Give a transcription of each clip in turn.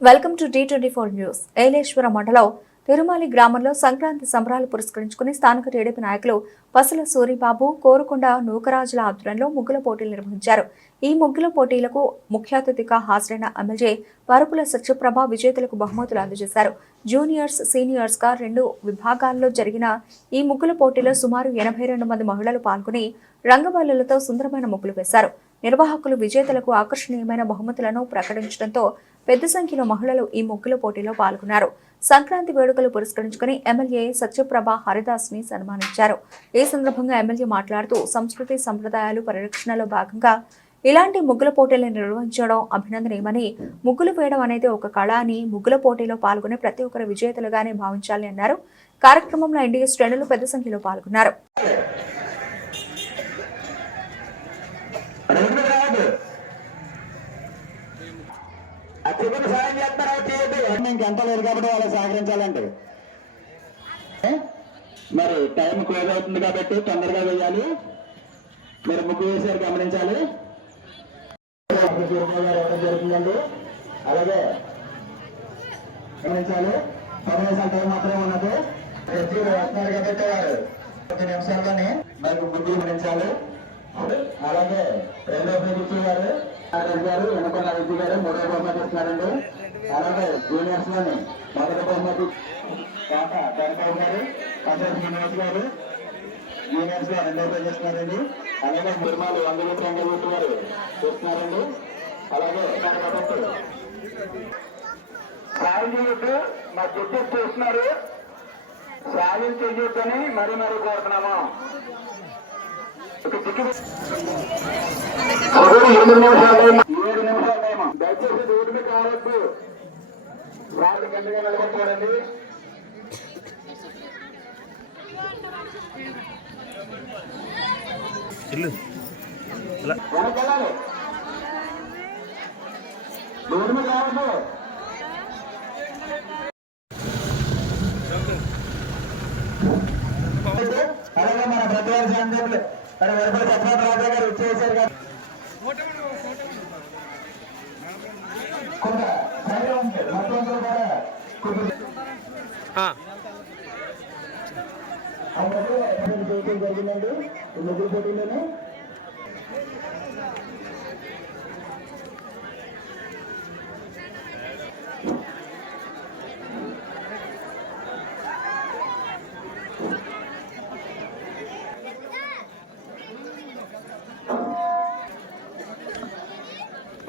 Welcome to the twenty four news. Yeleswaram మండలం తిరుమలి గ్రామంలో సంక్రాంతి సంబరాలు పురస్కరించుకుని స్థానిక టీడీపీ నాయకులు పసుల సూరిబాబు కోరుకొండ నూకరాజుల ఆధ్వర్యంలో ముగ్గుల పోటీలు నిర్వహించారు. ఈ ముగ్గుల పోటీలకు ముఖ్య అతిథిగా హాజరైన ఎమ్మెల్యే పరుపుల సత్యప్రభ విజేతలకు బహుమతులు అందజేశారు. జూనియర్స్ సీనియర్స్గా రెండు విభాగాల్లో జరిగిన ఈ ముగ్గుల పోటీలో సుమారు ఎనభై రెండు మంది మహిళలు పాల్గొని రంగబల్లులతో సుందరమైన ముగ్గులు వేశారు. నిర్వాహకులు విజేతలకు ఆకర్షణీయమైన బహుమతులను ప్రకటించడంతో పెద్ద సంఖ్యలో మహిళలు ఈ ముగ్గుల పోటీలో పాల్గొన్నారు. సంక్రాంతి వేడుకలు పురస్కరించుకుని ఎమ్మెల్యే సత్యప్రభ హరిదాస్ని సన్మానించారు. ఈ సందర్భంగా ఎమ్మెల్యే మాట్లాడుతూ సంస్కృతి సంప్రదాయాలు పరిరక్షణలో భాగంగా ఇలాంటి ముగ్గుల పోటీలను నిర్వహించడం అభినందనీయమని ముగ్గులు వేయడం అనేది ఒక కళ అని ముగ్గుల పోటీలో పాల్గొనే ప్రతి ఒక్కరు విజేతలుగానే భావించాలని అన్నారు. కార్యక్రమంలో ఎన్డీఏ శ్రేణులు పెద్ద సంఖ్యలో పాల్గొన్నారు. ఆ చివరి సాయం చేస్తారా చేయదు ఇంక ఎంత లేదు కాబట్టి వాళ్ళకి సహకరించాలండి? మరి టైం క్లోజ్ అవుతుంది కాబట్టి తొందరగా వేయాలి. మరి ముగ్గు వేసారు గమనించాలి. జరుగుతుందండి అలాగే గమనించాలి. పది నిమిషాల టైం మాత్రమే ఉన్నది. వస్తున్నారు కాబట్టి వారు పది నిమిషాల్లోనే మరి ముగ్గురు గమనించాలి. అలాగే రెండో పేరు గారు గారు వెనకొండ విద్య గారు మూడో బహుమతి ఇస్తున్నారండి అలాగే జూనియర్స్లోని మొదటి బహుమతి కాక గారు కసర శ్రీనివాస్ గారు జూనియర్స్లో అలాగే నిర్మాలు వందలూరు రంగలూరు గారు చేస్తున్నారండి అలాగే కాబట్టి సాయం మా జడ్జెస్ చూస్తున్నారు. సాయం చేయొద్దని మరీ మరీ కోరుతున్నాము. ఒక నిమిషాలు ఏడు నిమిషాలు దయచేసి రోడ్డు కావద్దు రాత్రి గంటగా నిలబడుకోండి ఇల్లు రోడ్డు కావద్దు అలాగే మన ప్రతివారి సందర్భంలో మన వరపతి చక్రవర్తి రాజా గారు ఇచ్చేసారు కదా. కొంత ఉంది మొత్తం కూడా చేయడం జరిగిందండి. ముగ్గురు పోటీలోనే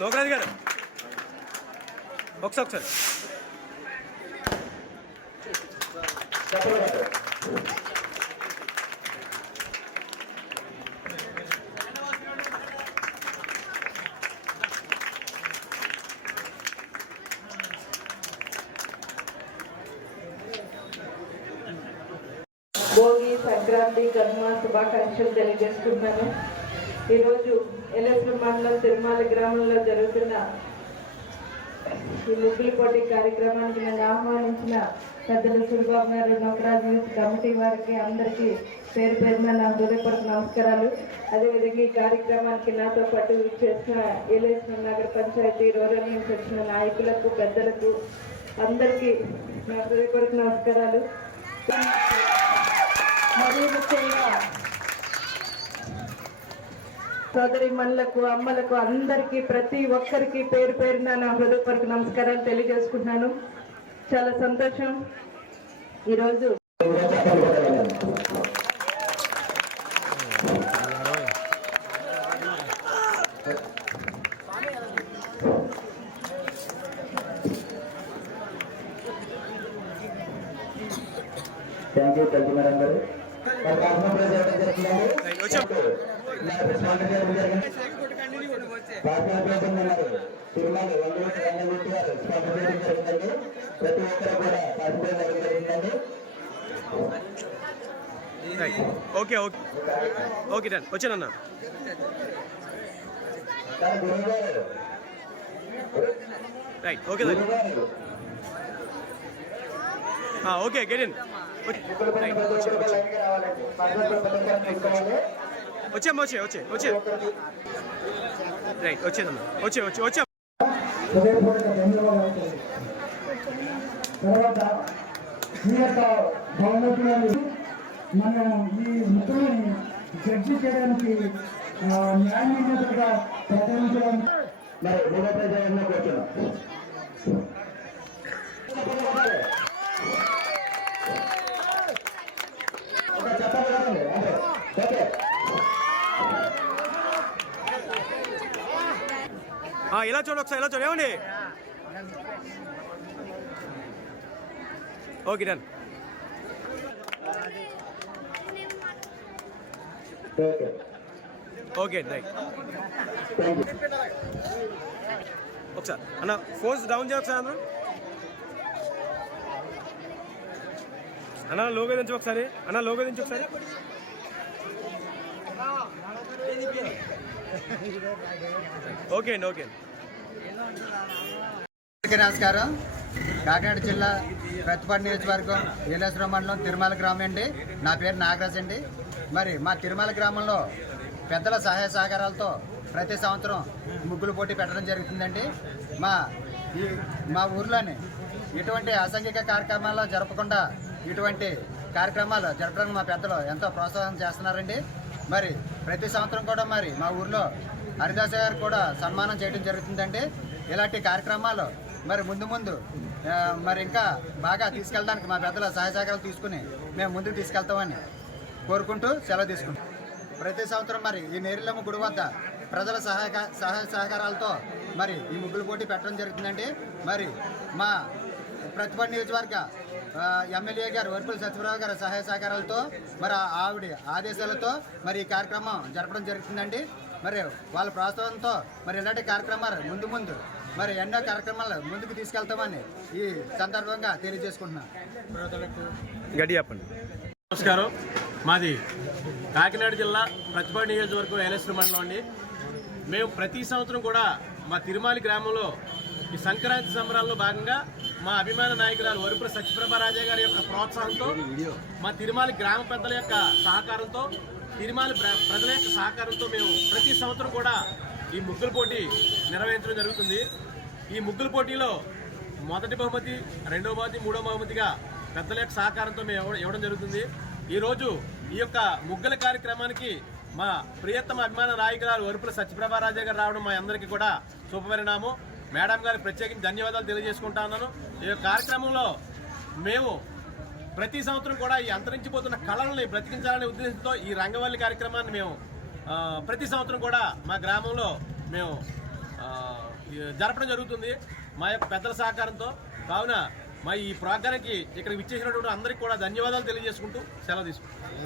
లోకరాజ్ గారు. ఒకసారి ఒకసారి. సంక్రాంతి కర్మ శుభాకాంక్షలు తెలియజేస్తున్నాను ఈరోజు ఎలెఫ్ల మండలం తిరుమల గ్రామంలో జరుగుతున్న ఈ ముగ్గులు పోటీ కార్యక్రమానికి నన్ను ఆహ్వానించిన పెద్దలు సురబాబు గారు నౌకరాజ్ యూత్ కమిటీ వారికి అందరికీ పేరు పేరున నా హృదయపూర్వక నమస్కారాలు. అదేవిధంగా ఈ కార్యక్రమానికి నాతో పాటు చేసిన ఏలేశ్వర నగర పంచాయతీ రూరల్ నుంచి వచ్చిన నాయకులకు పెద్దలకు అందరికీ నా హృదయపూర్వక నమస్కారాలు. మరీ ముఖ్యంగా సోదరి మనులకు అమ్మలకు అందరికీ ప్రతి ఒక్కరికి పేరు పేరున నా హృదయపూర్వక నమస్కారాలు తెలియజేసుకుంటున్నాను. చాలా సంతోషం. ఈరోజు thank you thank you madam గారు తిరుమల వందల రంగమూర్తి గారు స్పాన్సర్ చేయడం జరిగిందండి ప్రతి ఒక్కరు కూడా పార్టిసిపేట్ చేయడం జరిగిందండి right okay okay. Okay done. వచ్చానన్న. Right okay okay get in. ఇప్పుడు వచ్చే వచ్చే వచ్చే రైట్ వచ్చేదమ్మా వచ్చే వచ్చే వచ్చా తర్వాత ఈ యొక్క మనం ఈ ముఖ్యమని జడ్జి చేయడానికి న్యాయ మరి మూడో ప్రైజ్ ఏమన్నా కూర్చున్నాం ఒక చెప్పండి కదండి అంటే ఓకే ఆ, ఇలా చూడు ఒకసారి ఇలా చూడు. ఏమండి? Okay done. ఓకే రైట్ ఒకసారి. అన్న ఫోన్స్ డౌన్ చేయొచ్చా ఒకసారి అన్న. అన్న లోగో దించు ఒకసారి. అన్న లోగో దించు ఒకసారి. ఓకే అండి ఓకే. అండి నమస్కారం. కాకినాడ జిల్లా ప్రతిపాడు నియోజకవర్గం నీలేశ్వరం మండలం తిరుమల గ్రామం అండి. నా పేరు నాగరాజ్ అండి. మరి మా తిరుమల గ్రామంలో పెద్దల సహాయ సహకారాలతో ప్రతి సంవత్సరం ముగ్గులు పోటీ పెట్టడం జరుగుతుందండి. మా ఈ మా ఊర్లోని ఇటువంటి అసాంఘిక కార్యక్రమాలు జరపకుండా ఇటువంటి కార్యక్రమాలు జరపడానికి మా పెద్దలు ఎంతో ప్రోత్సాహం చేస్తున్నారండి. మరి ప్రతి సంవత్సరం కూడా మరి మా ఊర్లో హరిదాస్ గారు కూడా సన్మానం చేయడం జరుగుతుందంటే ఇలాంటి కార్యక్రమాలు మరి ముందు ముందు మరి ఇంకా బాగా తీసుకెళ్ళడానికి మా పెద్దల సహాయ సహకారాలు తీసుకుని మేము ముందుకు తీసుకెళ్తామని కోరుకుంటూ సెలవు తీసుకుంటాం. ప్రతి సంవత్సరం మరి ఈ నేరిలమ్మ గుడి వద్ద ప్రజల సహాయక సహాయ సహకారాలతో మరి ఈ ముగ్గులు పోటీ పెట్టడం జరుగుతుందండి. మరి మా ప్రతిభ నియోజకవర్గ ఎమ్మెల్యే గారు వరపుల సత్యరావు గారి సహాయ సహకారాలతో మరి ఆవిడ ఆదేశాలతో మరి ఈ కార్యక్రమం జరపడం జరుగుతుందండి. మరి వాళ్ళ ప్రోత్సాహంతో మరి ఇలాంటి కార్యక్రమాలు ముందు ముందు మరి ఎన్నో కార్యక్రమాలు ముందుకు తీసుకెళ్తామని ఈ సందర్భంగా తెలియజేసుకుంటున్నాను గడి చెప్పండి నమస్కారం. మాది కాకినాడ జిల్లా ప్రతిపాడు నియోజకవర్గం ఏలేశ్వరం మండలం అండి. మేము ప్రతి సంవత్సరం కూడా మా తిరుమాలి గ్రామంలో ఈ సంక్రాంతి సంబరాల్లో భాగంగా మా అభిమాన నాయకురాలు వరుపుల సత్యప్రభ రాజా గారి యొక్క ప్రోత్సాహంతో మా తిరుమాలి గ్రామ పెద్దల యొక్క సహకారంతో తిరుమల ప్ర- ప్రజల యొక్క సహకారంతో మేము ప్రతి సంవత్సరం కూడా ఈ ముగ్గుల పోటీ నిర్వహించడం జరుగుతుంది. ఈ ముగ్గుల పోటీలో మొదటి బహుమతి రెండవ బహుమతి మూడవ బహుమతిగా పెద్దల యొక్క సహకారంతో మేము ఇవ్వడం జరుగుతుంది. ఈరోజు ఈ యొక్క ముగ్గుల కార్యక్రమానికి మా ప్రియతమ అభిమాన నాయకురాలు వరుపుల సత్యప్రభారాజా గారు రావడం మా అందరికీ కూడా శుభపరిణామం. మేడం గారికి ప్రత్యేకించి ధన్యవాదాలు తెలియజేసుకుంటా ఉన్నాను. ఈ యొక్క కార్యక్రమంలో మేము ప్రతి సంవత్సరం కూడా ఈ అంతరించిపోతున్న కళల్ని బ్రతికించాలనే ఉద్దేశంతో ఈ రంగవల్లి కార్యక్రమాన్ని మేము ప్రతి సంవత్సరం కూడా మా గ్రామంలో మేము జరపడం జరుగుతుంది. మా యొక్క పెద్దల సహకారంతో. కావున మా ఈ ప్రోగ్రానికి ఇక్కడ విచ్చేసినటువంటి అందరికీ కూడా ధన్యవాదాలు తెలియజేసుకుంటూ సెలవు తీసుకుంటాం